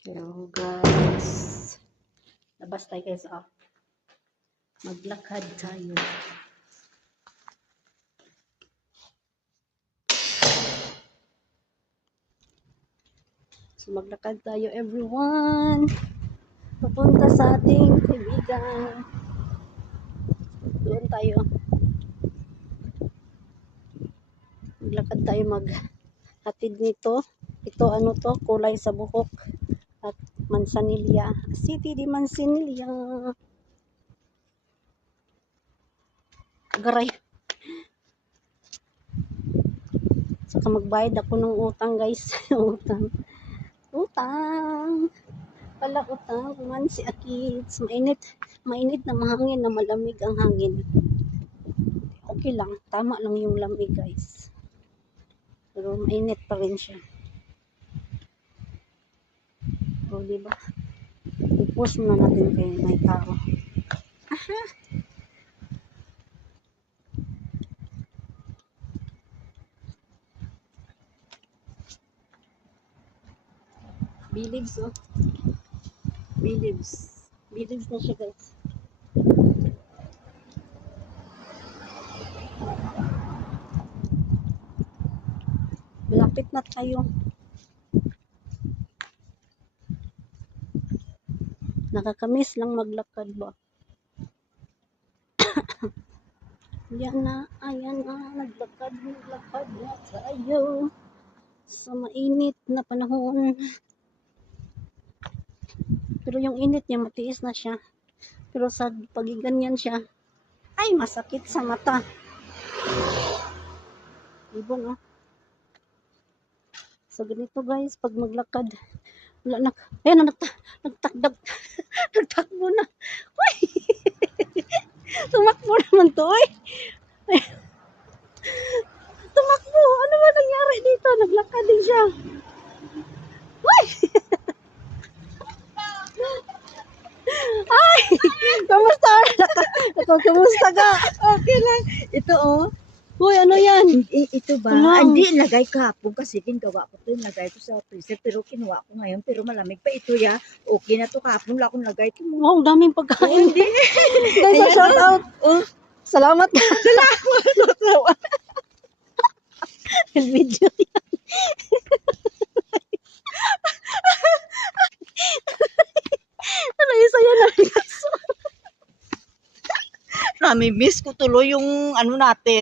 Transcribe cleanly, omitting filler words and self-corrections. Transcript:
Hello guys, labas tayo guys, maglakad tayo. So maglakad tayo everyone, papunta sa ating kaibigan. Doon tayo, maglakad tayo, maghatid nito. Ito ano to, kulay sa buhok at Manzanilla, City de Manzanilla. Garay. Saka magbayad ako ng utang guys. utang pala, utang man si Akids. Mainit na mahangin, na malamig ang hangin. Okay lang, tama lang yung lamig guys, pero mainit pa rin siya. O diba, i-post na natin kay may tao. Aha. Bilibs, oh. Bilibs na siya guys. Malapit na tayo. Nakakamiss lang maglakad ba. Ayan na, naglakad na tayo sa mainit na panahon. Pero yung init niya, matiis na siya. Pero sa pagiganyan siya, ay masakit sa mata. Ibon, oh. So ganito guys, pag maglakad, wala na, ayan na, nagtakbo na. Uy! Tumakbo naman to, eh. Tumakbo, ano ba nangyari dito? Naglakad din siya. Uy! Ay! Kamusta? Kamusta ka? Okay lang. Ito oh. Uy, ano yan? Ito ba? Tulong. Hindi, lagay kahapon kasi ginawa ko ito. Lagay ko sa freezer pero kinuha ko ngayon. Pero malamig pa ito ya. Okay na to kahapon. Wala akong lagay ito. Wow, daming pagkain. Hindi. Guys, Ayan, shout out. Oh. Salamat. Salamat. Video yan. Ano isa yan? Nami-miss ko tuloy yung ano natin.